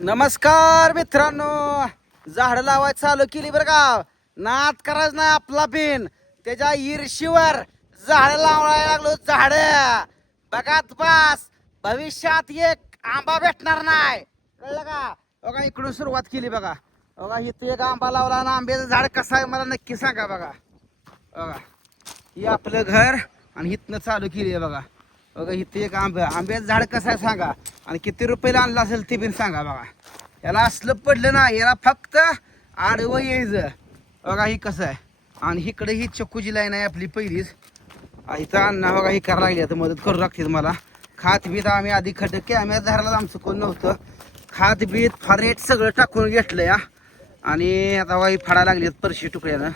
नमस्कार मित्रांनो. झाड लावायला चालू केली बरं का? नाद करायचं नाही आपला पिन त्याच्या ईर्षीवर झाड लावायला लागलो झाड. बघात बस. भविष्यात एक आंबा भेटणार नाही. कळलं का? बघा इकडून सुरुवात केली बघा. बघा इथे एक आंबा लावला आणि आंब्याचं झाड कसं आहे मला नक्की सांगा बघा. बघा हे आपलं घर आणि इथनं चालू केली आहे बघा. बघा इथे एक आंबे आंब्याचं झाड कसं आहे सांगा. आणि किती रुपयाला आणलं असेल ते पण सांगा बघा. याला असलं पडलं ना याला फक्त आडवं यायचं. बघा ही कसं आहे. आणि इकडे ही चक्कूची लाईन आहे आपली पहिलीच. इथं अण्णा बघा ही करायला लागली. आता मदत करू लागते मला. खात बीत आम्ही आधी खड्ड आम्ही झाडाला आमचं कोण नव्हतं. खात बीत फारेट सगळं टाकून घेतलं या. आणि आता बघा ही फाडा लागली परशी तुकड्यानं.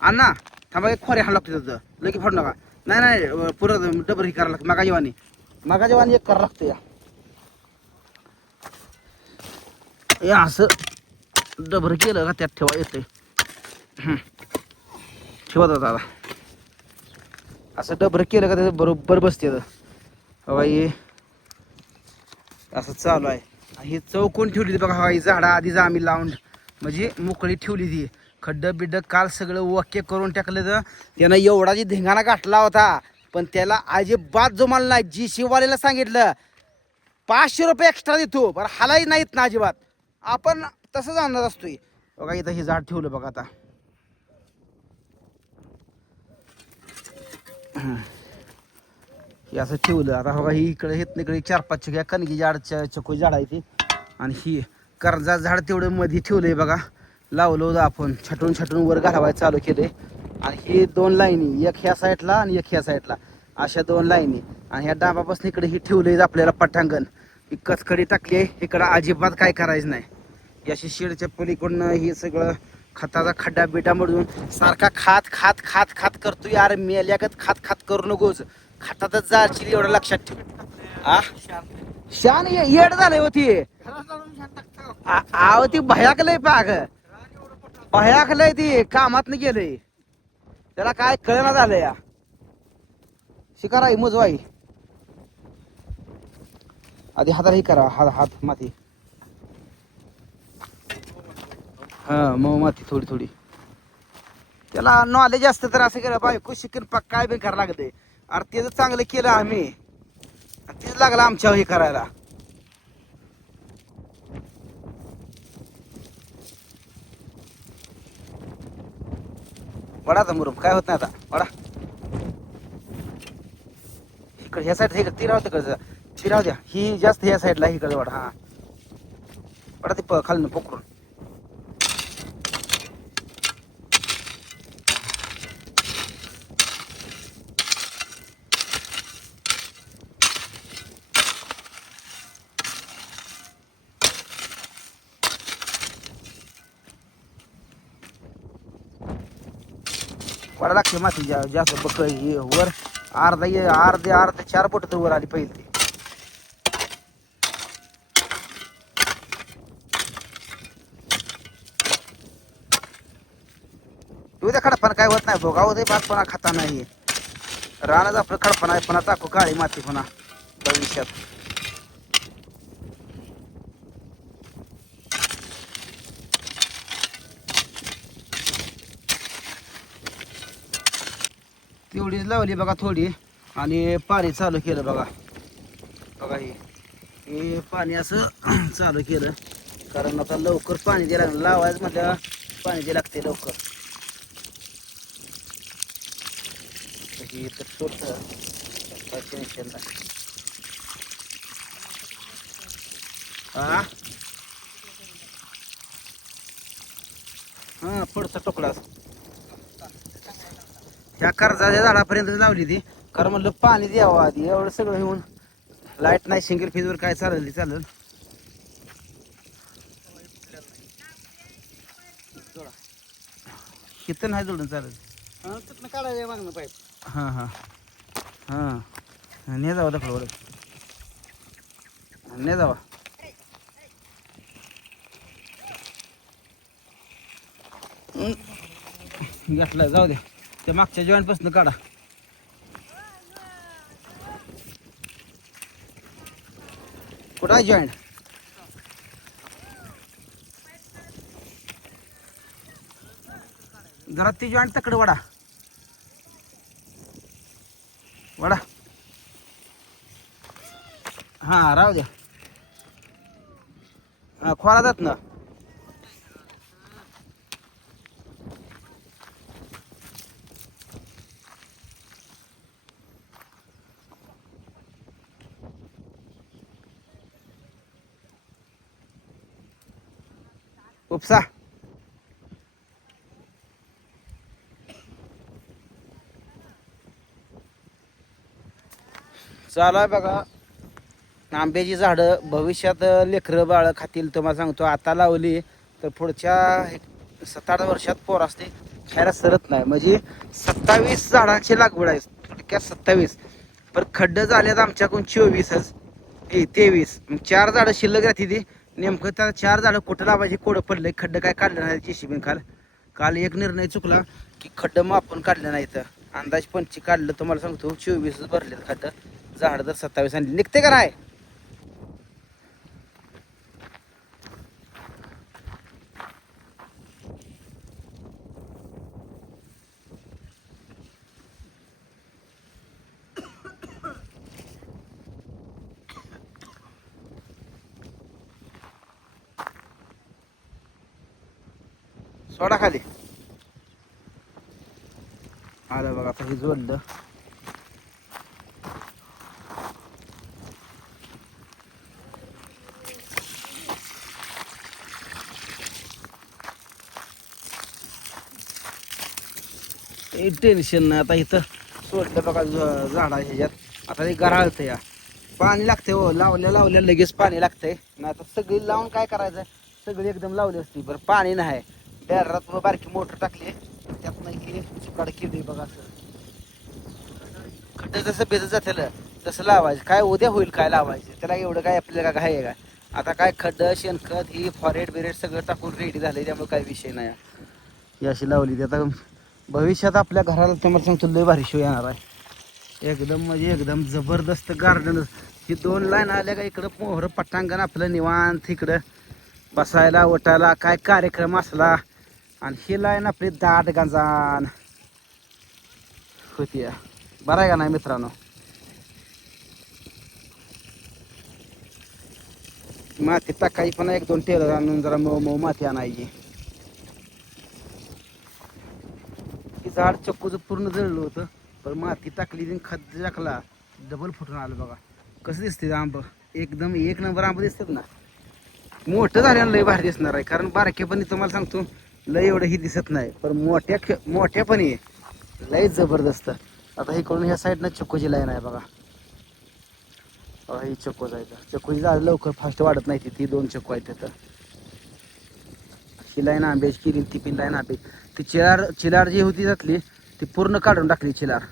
अण्णा थांबा एक खोऱ्या हाणं लागते त्याचं लगे फाडू नका. नाही नाही पुरत डबर ही करायला लागतं. मागा जेवानी मागा जेवानी एक करावं लागतं या. असं डबर केलं का त्यात ठेवा येते ठेवा दादा. असं डबर केलं का त्याचं बरोबर बसते हवाई हो असं चालू आहे. ही चौकोन ठेवली होती बघा हवाई ही झाडं आधीच आम्ही लावून म्हणजे मोकळी ठेवली ती. खड्डं बिड्ड काल सगळं वक्य करून टाकलं तर त्यानं एवढा जी धिंगाणा गाठला होता पण त्याला अजिबात जुमाल नाही. जी शिवालेला सांगितलं पाचशे रुपये एक्स्ट्रा देतो बरं हालाही नाहीत ना अजिबात. आपण तसं जाणार असतोय. बघा इथं हे झाड ठेवलं बघा आता. हे असं ठेवलं. आता बघा ही इकडे हेत इकडे चार पाच चक्या कणकी झाड चकू झाड आहे ती. आणि ही कर्जा झाड तेवढं मध्ये ठेवलंय बघा. लावलं होतं आपण. छटून छटून वर घालवायचं चालू केलंय. आणि ही दोन लाईनी एक ह्या साईडला आणि एक ह्या साईडला. अशा दोन लाईनी. आणि ह्या डाबापासून इकडे ही ठेवलंय आपल्याला पटांगण ही कचकडी टाकली आहे. इकडं अजिबात काय करायचं नाही. याशी शेडच्या पलीकडनं हे सगळं खताचा खड्डा बिटा मधून सारखा खात खात खात खात करतो यार मेल्यागत खात खात करू नकोच खातातच जाशील एवढं लक्षात ठेव. आ? शान ये- येड झालंय होती आव ती भयाकलंय पाग भयाकलंय ती कामात गेलंय. त्याला काय कळना झालंय या. शिकारा मुजवाई आधी हाताला ही करा हात हात माती. हा मग माती थोडी थोडी. त्याला नॉलेज असतं तर असं केलं बायको शिकून पा काय बी करायला लागते अरे त्याचं चांगलं केलं आम्ही. तेच लागलं आमच्या हे करायला. वडा आता मुरुम. काय होत नाही आता? वडा. इकडे ह्या साईड इकडे ती राहू तिकडचं ती राहू द्या. ही जास्त ह्या साईडला इकडे वडा. हा. वडा ते प- पकडून. वडा लागते माती जा- जास्त बक हे वर. अर्धा ये अर्धे अर्धे चार पट तर वर आली पहिले. उद्या खडपणा काय होत नाही भोगा बातपणा खाता नाही. रानाचा खडपणा आहे पण आता काळी माती पुन्हा. भविष्यात. तेवढीच लावली बघा थोडी. आणि पाणी चालू केलं बघा. बघा हे. हे पाणी असं चालू केलं. कारण आता लवकर पाणी द्यायला लागलं. लावायचं म्हटलं पाणी द्यायला लागते लवकर. हे तर छोटं, टेन्शन नाही. हा हा पुढचा असं. ह्या कर्जाच्या झाडापर्यंत लावली ती. कारण म्हणलं पाणी द्यावं आधी. एवढं सगळं येऊन लाइट नाही सिंगल फेजवर काय चालेल ती चालेल. इथं नाही जोडून चालेल तिथनं मागणं पाईप. हां हां. हां. ने जावं दाखल ने जावा. घातला जाऊ द्या त्या मागच्या जॉईंटपासून काढा. कुठं आहे जॉईंट जरा ती जॉईंट तकड वडा. वडा. हा राहू द्या. हा खोरा जात ना. उपसा. चालू आहे बघा. आंब्याची झाडं भविष्यात लेकरं बाळ खातील तुम्हाला सांगतो आता लावली तर पुढच्या सात आठ वर्षात पोर असते खायला सरत नाही. म्हणजे सत्तावीस झाडांची लागवड आहे. थोडक्यात सत्तावीस. पण खड्ड झाल्यात आमच्याकडून चोवीसच. ए तेवीस. चार झाडं शिल्लक राहते ती. नेमकं त्या चार झाडं कुठं लावायची कोडं पडलंय खड्डं काय काढलं नाही जेसीबीन काल काल एक निर्णय चुकला की खड्ड मापून काढलं नाही तर. अंदाज पंची काढलं तुम्हाला सांगतो चोवीसच भरलेलं खड्ड. झाड तर सत्तावीस आणली. निघते का नाही? सोडा खाली. आलं बघा आता हे जोडलं. टेन्शन नाही आता इथं. सोडलं बघा झाडा ह्याच्यात. आता ते गराळतं या. पाणी लागतंय हो लावल्या लावल्या लगेच पाणी लागतंय. नाही आता सगळी लावून काय करायचं? सगळी एकदम लावली असती बरं पाणी नाही. बॅररात बारकी मोटर टाकली. त्यातनं ही चिकाड केली बघा असं. खड्डे जसं बेजत जातेल तसं लावायचं. काय उद्या होईल काय लावायचं? त्याला एवढं काय आपल्याला काय आहे काय आता काय खड्डं शेणखत ही फॉरेट बिरेट सगळं टाकून रेडी झालंय त्यामुळे काय विषय नाही. ही अशी लावली ती. आता भविष्यात आपल्या घराला तुम्हाला सांगतो लय भारी शो येणार आहे. एकदम म्हणजे एकदम जबरदस्त गार्डन ही दोन लाईन आल्या का इकडं मोहर पटांगण आपलं निवांत इकडं. बसायला उठायला काय कार्यक्रम असला आणि शेला आहे ना आपली दाट गांजान. होती बरं आहे का नाही मित्रांनो? माती टाकायची पण एक दोन टेलर आणून जरा मऊ मऊ माती आणायची. ही झाड चक्कूचं पूर्ण जळलं होतं पण माती टाकली खत टाकला डबल फुटून आलं बघा. कसं दिसते आंब? एकदम एक नंबर आंब दिसतात ना. मोठं झाल्यानं लय भारी दिसणार आहे कारण बारके पण तुम्हाला सांगतो लय एवढं ही दिसत नाही पण मोठ्या ख- मोठ्यापणी लय जबरदस्त. आता हे करून ह्या साईडनं चक्कूची लाईन आहे बघा. ही चक्कूच आहे इथं. चक्कूची झाड लवकर फास्ट वाढत नाही ती दोन चक्कू आहेत तिथं. ही लाईन आंब्याची केली ती पण लाईन आंबे. ती चिलार चिलार जी होती त्यातली ती पूर्ण काढून टाकली चिलार.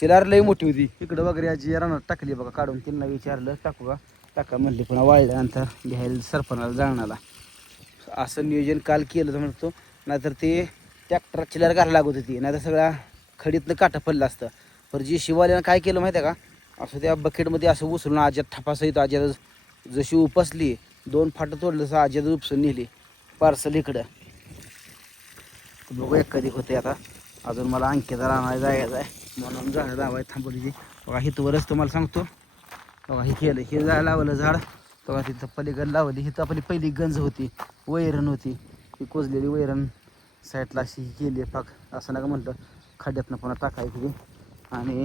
चिलार लई मोठी होती. इकडं वगैरे आजी रानात टाकली बघा काढून. त्यांना विचारलं टाकू का टाका म्हणले पुन्हा वाळल्यानंतर घ्यायला सरपणाला जाळणाला. असं नियोजन काल केलं तर म्हणतो. नाहीतर ते ट्रॅक्टर चिलार घालायला लागत होती. नाहीतर सगळ्या खडीतनं काटा पडलं असतं. पण जी शिवाल्यानं काय केलं माहिती आहे का? असं त्या बकेटमध्ये असं उचलून आज्यात ठपासहित आज्यात जशी उपसली दोन फाटं तोडलं तसं आज्यात उपसून नेली. पार्सल इकडं. बघू एक कधी होते आता. अजून मला अंकेदार आणायला जायचं आहे. म्हणून झाडं लावाय थांबवली ती बघा हिथवरच तुम्हाला सांगतो. बघा हे केलं. हे झाड लावलं झाड. बघा तिथं पलीकडे लावली. हिथं आपली पहिली गंज होती. वैरण होती. ती कोजलेली वैरण साईडला अशी ही गेली आहे पाक. असं नका म्हटलं खड्ड्यातनं पुन्हा टाकायची आणि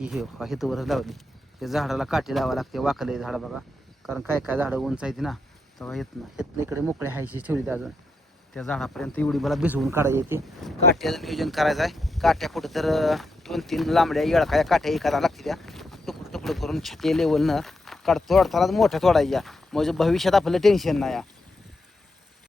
ही हे बघा लावली. हे झाडाला काठी लावावं लागते. वाकलं झाडं बघा. कारण काय काय झाडं उंच आहेत ना तेव्हा येत ना येत इकडे मोकळे हायशी ठेवली अजून. त्या झाडापर्यंत एवढी मला भिजवून काढायची येते काट्याचं नियोजन करायचं आहे. काट्या कुठं तर दोन तीन लांबड्या येळकाया काट्या एखादा लागते त्या. तुकडं तुकडं करून छाती लेवलनं काढ तोडतानाच मोठ्या तोडायच्या. म्हणजे भविष्यात आपलं टेन्शन नाही. या